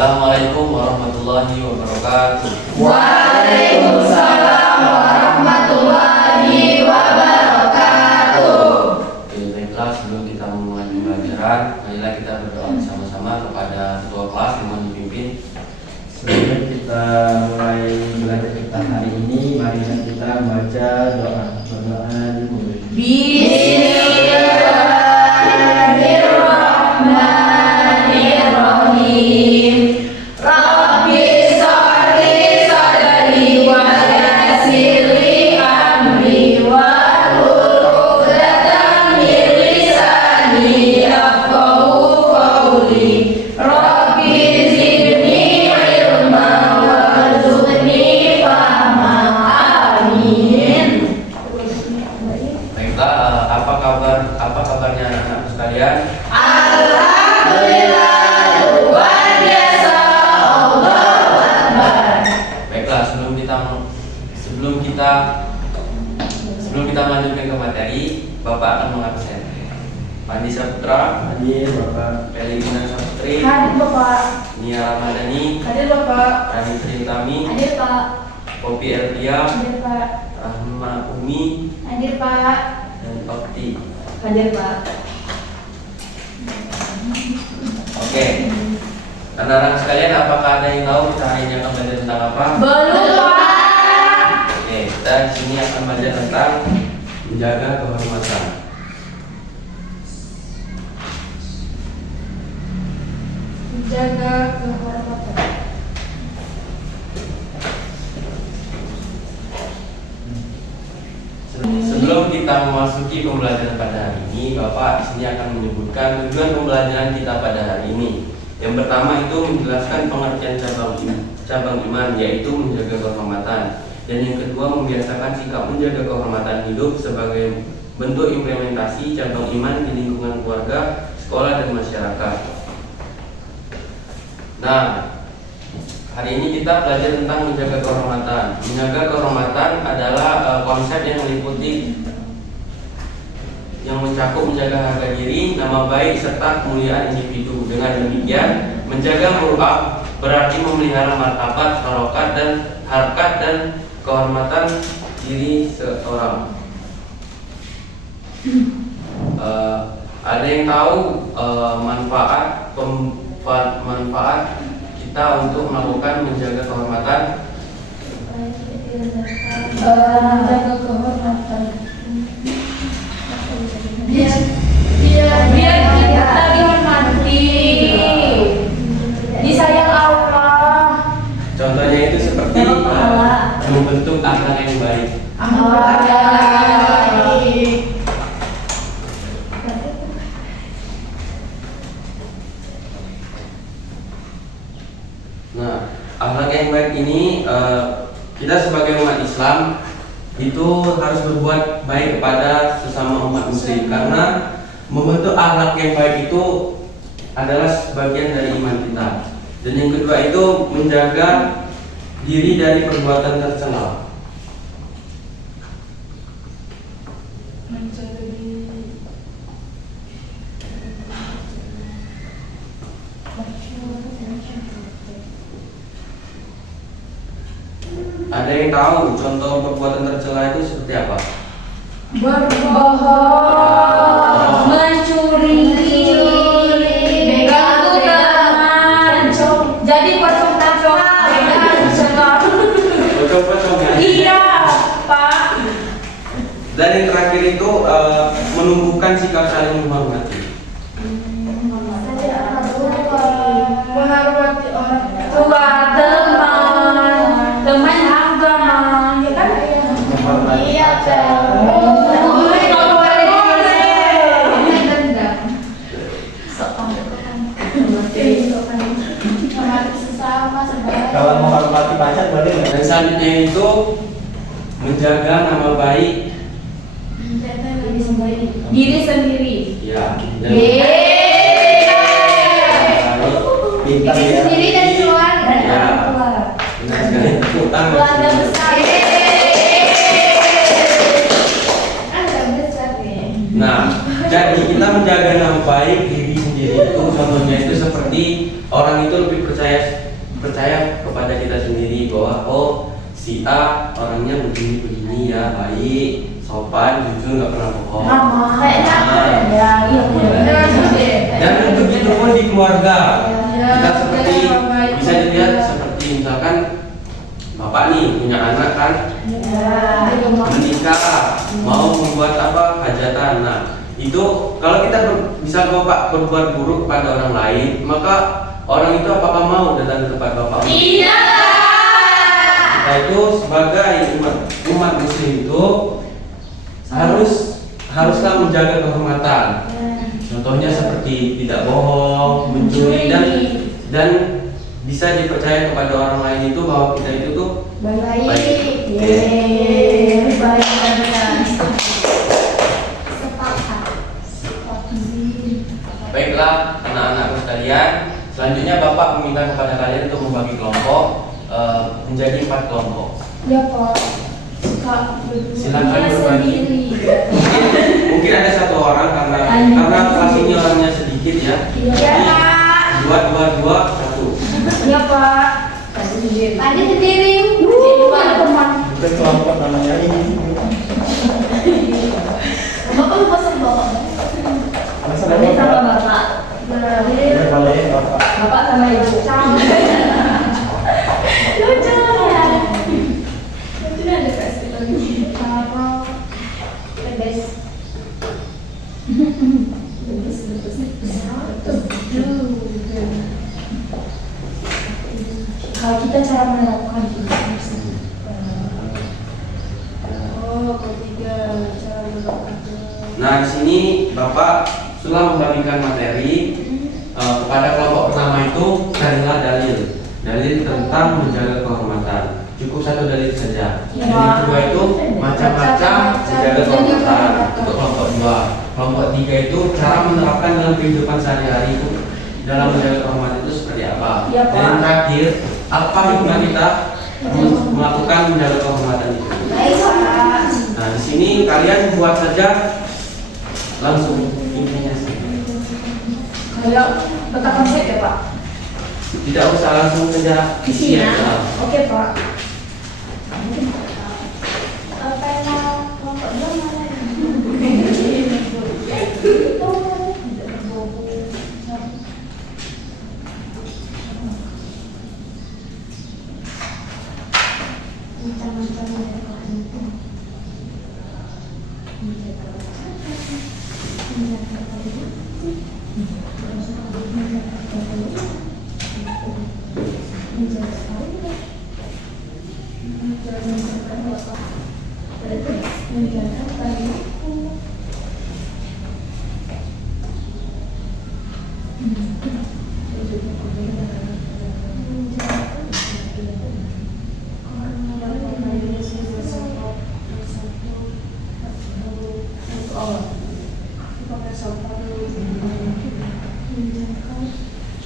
Assalamualaikum warahmatullahi wabarakatuh. Waalaikumsalam warahmatullahi wabarakatuh. Oke, baiklah, sebelum kita memulai pembelajaran, marilah kita berdoa bersama-sama kepada ketua kelas yang mohon dipimpin. Sebelum kita mulai belajar kita hari ini, marilah kita membaca doa. Berdoa dimulai. Bismillahirrahmanirrahim. Rabbi sholli sadri wa yassir li amri wahlul 'uqdatam min lisani yafqahu qawli. Rabbi zidni ilma warzuqni fahma. Amin. Baiklah, apa kabarnya anak-anak sekalian? Alhamdulillah, luar biasa, Allahu Akbar. Baiklah, sebelum kita melanjutkan ke materi, Bapak akan mengabsen. Pandi Saputra, Hadir Bapak. Pelina Saputri, Hadir Bapak. Nia Ramadhani, Hadir Bapak. Rani Srintami, Hadir Pak. Popi Elvia, Hadir Pak. Rahma Umi, Hadir Pak. dan Okti. Hadir Pak. Oke. Anak-anak sekalian, apakah ada yang tahu kita hari ini akan belajar tentang apa? Belum Pak. Oke, kita di sini akan belajar tentang menjaga kehormatan. Jaga kehormatan. Sebelum kita memasuki pembelajaran pada hari ini, Bapak di sini akan menyebutkan tujuan pembelajaran kita pada hari ini. Yang pertama itu menjelaskan pengertian cabang iman, yaitu menjaga kehormatan. Dan yang kedua membiasakan sikap menjaga kehormatan hidup sebagai bentuk implementasi cabang iman di lingkungan keluarga, sekolah, dan masyarakat. Nah, hari ini kita belajar tentang menjaga kehormatan. Menjaga kehormatan adalah konsep yang meliputi yang mencakup menjaga harga diri, nama baik, serta kemuliaan individu. Dengan demikian, menjaga muruah berarti memelihara martabat, harkat dan kehormatan diri seorang. Ada yang tahu manfaat kita untuk melakukan menjaga kehormatan? Menjaga kehormatan. Biar kita dihormati, disayang Allah. Contohnya itu seperti membentuk akhlak yang baik. Nah, akhlak yang baik ini kita sebagai umat Islam itu harus berbuat baik kepada sesama umat muslim, karena membentuk akhlak yang baik itu adalah sebagian dari iman kita. Dan yang kedua itu menjaga diri dari perbuatan tercela. Ada yang tahu contoh perbuatan tercela itu seperti apa? Berbohong, mencuri, ganggu teman, jadi pocong-pocong. Pocong-pocong ya? Iya, Pak. Dan yang terakhir itu menumbuhkan sikap saling menghormati. Menghormati orang tua, teman agama, ya kan? Iya, Kalau menghormati pacar boleh nggak? Dan selanjutnya itu menjaga nama baik. diri sendiri. Ya. Dan Pintar Diri ya. sendiri dan keluarga. Ya. Benar sekali. Utang. Keluarga besar. Keluarga besar ya. Nah, jadi kita menjaga nama baik di diri sendiri itu contohnya itu seperti orang itu lebih percaya kepada kita sendiri bahwa oh si A orangnya begini ya, baik, sopan, jujur, nggak pernah bohong. Dan begitu pun di keluarga kita seperti bisa dilihat seperti misalkan bapak nih punya anak kan, menikah, mau membuat apa hajatan. Nah itu kalau kita bisa bapak berbuat buruk kepada orang lain, maka orang itu apakah mau datang ke tempat bapak? Tidak. Kita itu sebagai umat muslim itu haruslah menjaga kehormatan. Contohnya seperti tidak bohong, mencuri dan bisa dipercaya kepada orang lain itu bahwa kita itu tuh baik. Baiklah anak-anakku sekalian, selanjutnya Bapak meminta kepada kalian untuk membagi kelompok menjadi 4 kelompok. Ya Pak. Silakan berbagi. Mungkin ada satu orang karena kelas ini orangnya sedikit ya. Iya Pak. 2, 2, 2, 1. Iya Pak. Tadi sendiri. Teman. Bukan kelompok namanya ini. Bapak lupa sama Bapak. Masalah Sama Bapak. boleh Bapak. Bapak sama Ibu. Lucu ya. Lucu ada kasih lagi. Kalau bebas. Kalau kita cara menerapkan itu. Oh, ketiga cara menerapkan. Nah, di sini Bapak setelah membagikan materi kepada kelompok pertama itu carilah dalil tentang menjaga kehormatan. Cukup 1 dalil saja. Yang kedua itu macam-macam menjaga kehormatan untuk kelompok 2. Kelompok 3 itu cara menerapkan dalam kehidupan sehari-hari itu dalam menjaga kehormatan itu seperti apa. Ya, Pak. Dan yang terakhir, apa hikmah kita melakukan menjaga kehormatan itu. Baik, Pak. Nah, di sini kalian buat saja langsung intinya sih. Kayak peta konsep ya Pak? Tidak usah langsung saja isi aja. Oke Pak. Apa yang kelompok 2 mana?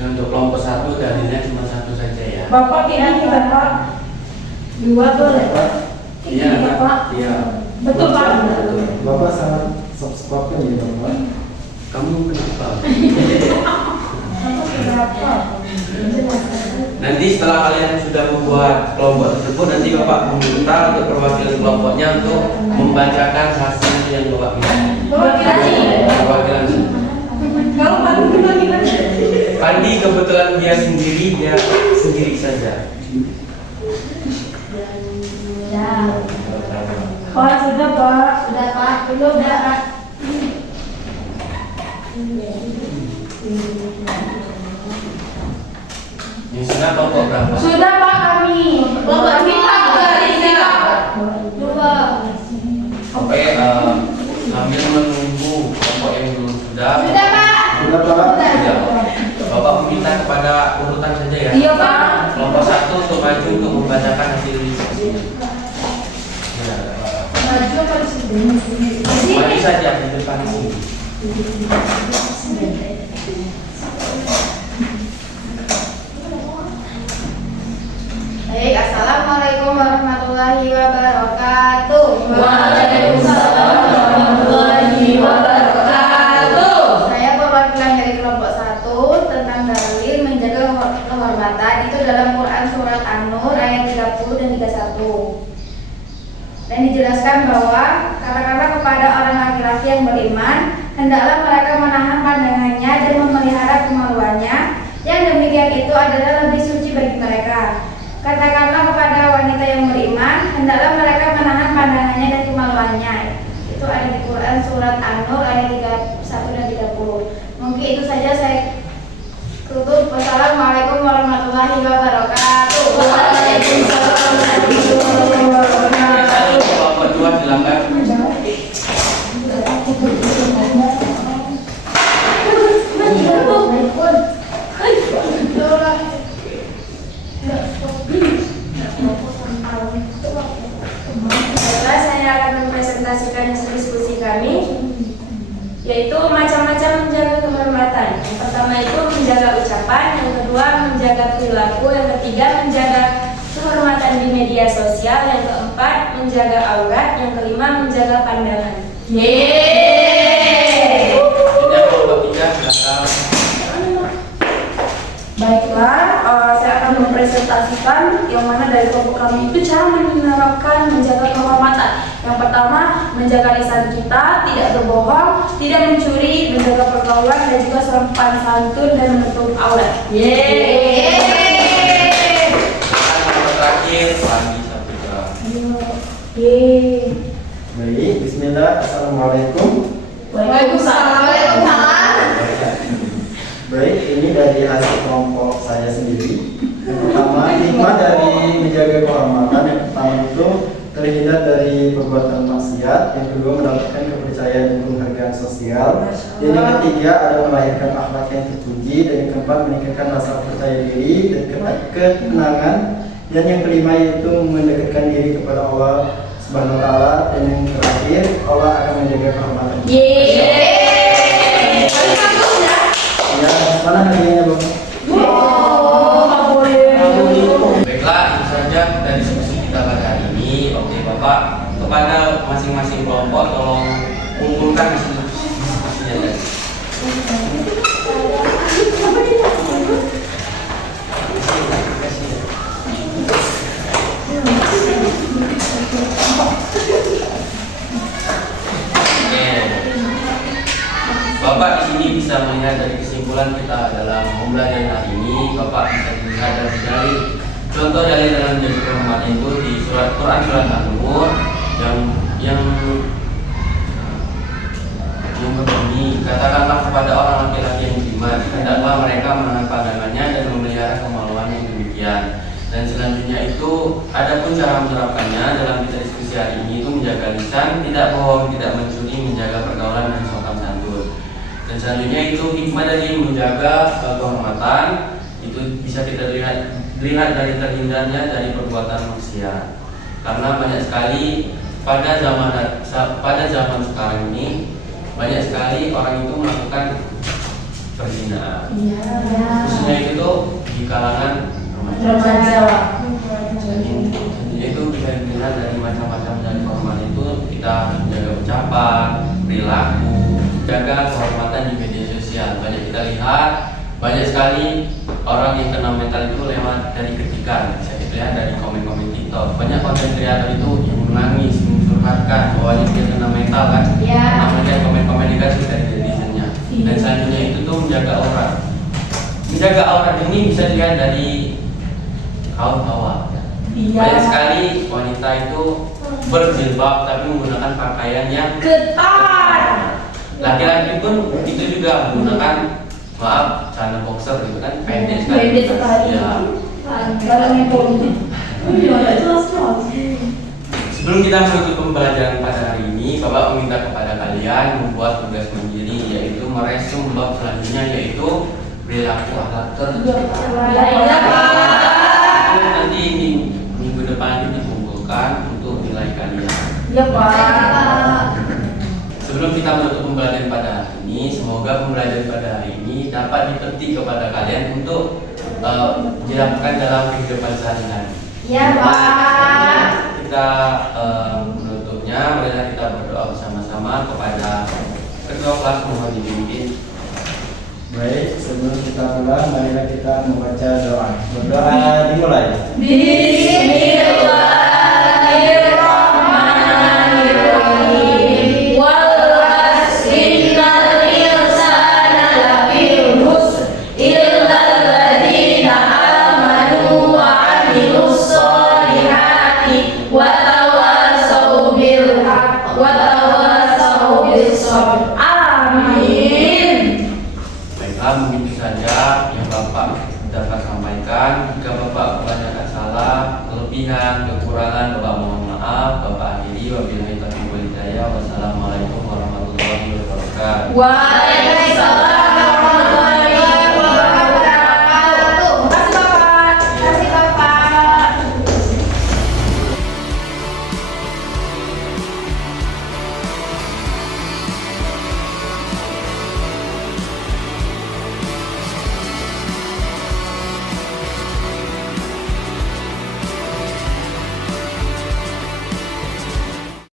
Untuk kelompok 1 dalilnya cuma 1 saja ya. Bapak pilih Bapak 2 boleh Pak? Iya, Pak. Iya. Betul Pak. Bapak sangat subscribe ya Bapak. Kamu kenapa? Berapa? Nanti setelah kalian sudah membuat kelompok tersebut, nanti Bapak meminta untuk perwakilan kelompoknya untuk membacakan hasil yang Bapak pilih. Perwakilan. Kalau Pandi gimana? Pandi kebetulan dia sendiri saja. Ya. Pak sudah Pak. Sudah Pak. Belum Pak. Yang sudah kelompok berapa? Sudah Pak kami. Kelompok kita dari kita. Coba. Oke, sambil menunggu kelompok yang belum sudah. Sudah Pak. Sudah Pak. Sudah. Bapak meminta kepada urutan saja ya. Iya Pak. Kelompok 1 untuk maju untuk membacakan hasil diskusinya. Ya. Maju apa di sini? Mari saja di depan sini. Baik, assalamualaikum warahmatullahi wabarakatuh. Waalaikumsalam warahmatullahi wabarakatuh. Saya perwakilan dari kelompok kehormatan itu dalam Quran surat An-Nur ayat 30 dan 31. Dan dijelaskan bahwa katakanlah kepada orang laki-laki yang beriman, hendaklah mereka menahan pandangannya dan memelihara kemaluannya. Yang demikian itu adalah lebih suci bagi mereka. Katakanlah kepada wanita yang beriman, hendaklah mereka menahan pandangannya dan kemaluannya. Itu ada di Quran surat An-Nur ayat 31 dan 30. Mungkin itu saja saya tutup. Wassalamualaikum warahmatullahi wabarakatuh. Waalaikumsalam warahmatullahi wabarakatuh. Bapak berdua silakan. Baiklah, saya akan mempresentasikan hasil diskusi kami, yaitu macam-macam menjaga kehormatan. Yang pertama itu menjaga ucapan, yang kedua menjaga perilaku, yang ketiga menjaga kehormatan di media sosial, yang keempat menjaga aurat, yang kelima menjaga pandangan. Tidak Bapak tiga silakan. Baiklah, saya akan mempresentasikan yang mana dari kelompok kami itu cara menerapkan menjaga kehormatan. Yang pertama, menjaga lisan kita, tidak berbohong, tidak mencuri, menjaga pergaulan, dan juga sopan santun dan menutup aurat. Nomor terakhir Pagi Saputra. Baik, bismillah. Assalamualaikum. Waalaikumsalam. Baik, ini dari hasil kelompok saya sendiri. Yang pertama, hikmah dari menjaga kehormatan. Yang pertama itu terhindar dari perbuatan maksiat. Yang kedua, mendapatkan kepercayaan dan penghargaan sosial. Dan yang ketiga, ada melahirkan akhlak yang terpuji. Dan yang keempat, meningkatkan rasa percaya diri dan ketenangan. Dan yang kelima yaitu mendekatkan diri kepada Allah Subhanahu wa Ta'ala. Dan yang terakhir, Allah akan menjaga kehormatan. Ya, mana hadiahnya, Bang? Baiklah, itu saja dari diskusi kita pada hari ini. Oke Bapak, kepada masing-masing kelompok tolong kumpulkan hasil diskusinya tadi. Bapak di sini bisa melihat dari kesimpulan kita dalam pembelajaran hari ini. Bapak bisa melihat dari contoh dari dalam menjaga kehormatan itu di surat Quran surat An-Nur yang berbunyi, katakanlah kepada orang laki-laki yang beriman, hendaklah mereka menahan pandangannya dan memelihara kemaluan yang demikian. Dan selanjutnya itu, adapun cara menerapkannya dalam kita diskusi hari ini itu menjaga lisan, tidak bohong, tidak mencuri, menjaga pergaulan dan sopan santun. Dan selanjutnya itu hikmah dari menjaga kehormatan itu bisa kita lihat dari terhindarnya dari perbuatan maksiat. Karena banyak sekali pada zaman sekarang ini banyak sekali orang itu melakukan perzinahan. Khususnya itu tuh di kalangan remaja. Itu bisa dilihat dari macam-macam dari kehormatan itu kita menjaga ucapan, perilaku, jaga kehormatan di media sosial. Banyak kita lihat banyak sekali orang yang kena mental itu lewat dari kritikan. Saya lihat dari komen-komen TikTok. Banyak konten kreator itu yang menangis, mencurhatkan bahwa dia kena mental kan. Karena melihat komen-komen negatif dari netizennya. Dan selanjutnya itu tuh menjaga aurat. Menjaga aurat ini bisa dilihat dari kaum hawa. Banyak sekali wanita itu berjilbab tapi menggunakan pakaian yang ketat. Laki-laki pun itu juga menggunakan celana boxer gitu kan, pendek sekali. Pendek sekali. Ya. Barangnya politik. Sebelum kita menutup pembelajaran pada hari ini, Bapak meminta kepada kalian membuat tugas mandiri, yaitu meresum bab selanjutnya, yaitu perilaku akhlak kerja. Itu nanti minggu depan itu dikumpulkan untuk nilai kalian. Ya Pak. Sebelum kita menutup pembelajaran pada hari ini, semoga pembelajaran pada hari ini dapat dipetik kepada kalian untuk dilakukan dalam kehidupan sehari-hari. Ya Pak. Kita menutupnya, marilah kita berdoa bersama-sama kepada kedua kelas mohon dipimpin. Baik, sebelum kita mulai, marilah kita membaca doa. Berdoa dimulai. Bismillahirrahmanirrahim. Wal asri innal insana lafi khusr illa alladziina aamanu wa 'amilus sholihati wa tawassaw bil haqq wa tawassaw bis sabr. Amin. Baiklah, mungkin itu saja yang Bapak dapat sampaikan. Jika Bapak kebanyakan salah, kelebihan, kekurangan, Bapak mohon maaf. Bapak akhiri, wabillahi taufiq wal hidayah. Wassalamualaikum warahmatullahi wabarakatuh. Waalaikumsalam